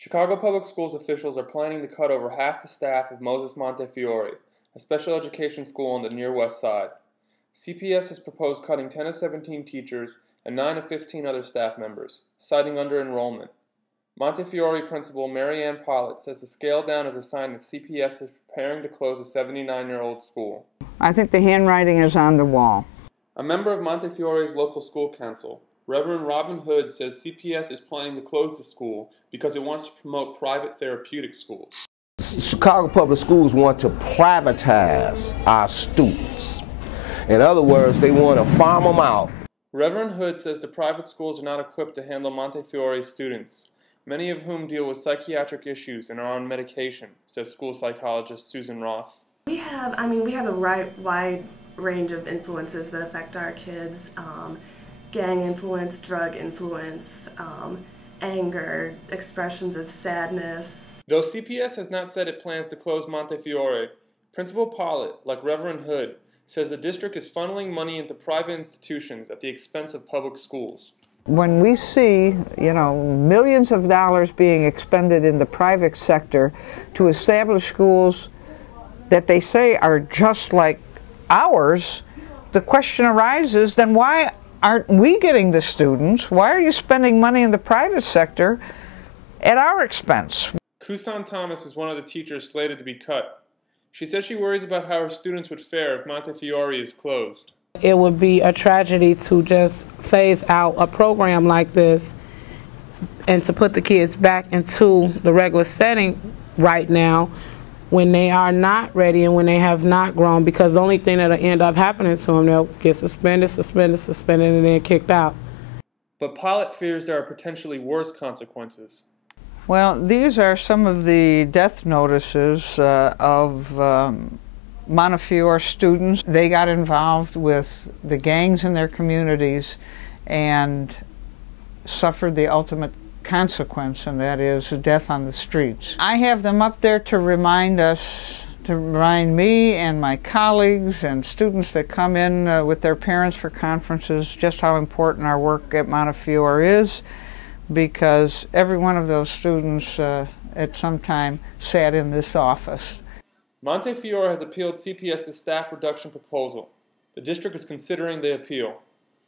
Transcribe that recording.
Chicago Public Schools officials are planning to cut over half the staff of Moses Montefiore, a special education school on the near west side. CPS has proposed cutting 10 of 17 teachers and 9 of 15 other staff members, citing under-enrollment. Montefiore principal Mary Ann Pollitt says the scale down is a sign that CPS is preparing to close a 79-year-old school. I think the handwriting is on the wall. A member of Montefiore's local school council, Reverend Robin Hood, says CPS is planning to close the school because it wants to promote private therapeutic schools. Chicago Public Schools want to privatize our students. In other words, they want to farm them out. Reverend Hood says the private schools are not equipped to handle Montefiore's students, many of whom deal with psychiatric issues and are on medication, says school psychologist Susan Roth. We have a wide range of influences that affect our kids. Gang influence, drug influence, anger, expressions of sadness. Though CPS has not said it plans to close Montefiore, Principal Pollitt, like Reverend Hood, says the district is funneling money into private institutions at the expense of public schools. When we see, millions of dollars being expended in the private sector to establish schools that they say are just like ours, the question arises, then why aren't we getting the students? Why are you spending money in the private sector at our expense? Kusan Thomas is one of the teachers slated to be cut. She says she worries about how her students would fare if Montefiore is closed. It would be a tragedy to just phase out a program like this and to put the kids back into the regular setting right now when they are not ready and when they have not grown, because the only thing that will end up happening to them, they'll get suspended, and then kicked out. But Pollitt fears there are potentially worse consequences. Well, these are some of the death notices of Montefiore students. They got involved with the gangs in their communities and suffered the ultimate consequence, and that is death on the streets. I have them up there to remind us, to remind me and my colleagues and students that come in with their parents for conferences just how important our work at Montefiore is, because every one of those students at some time sat in this office. Montefiore has appealed CPS's staff reduction proposal. The district is considering the appeal.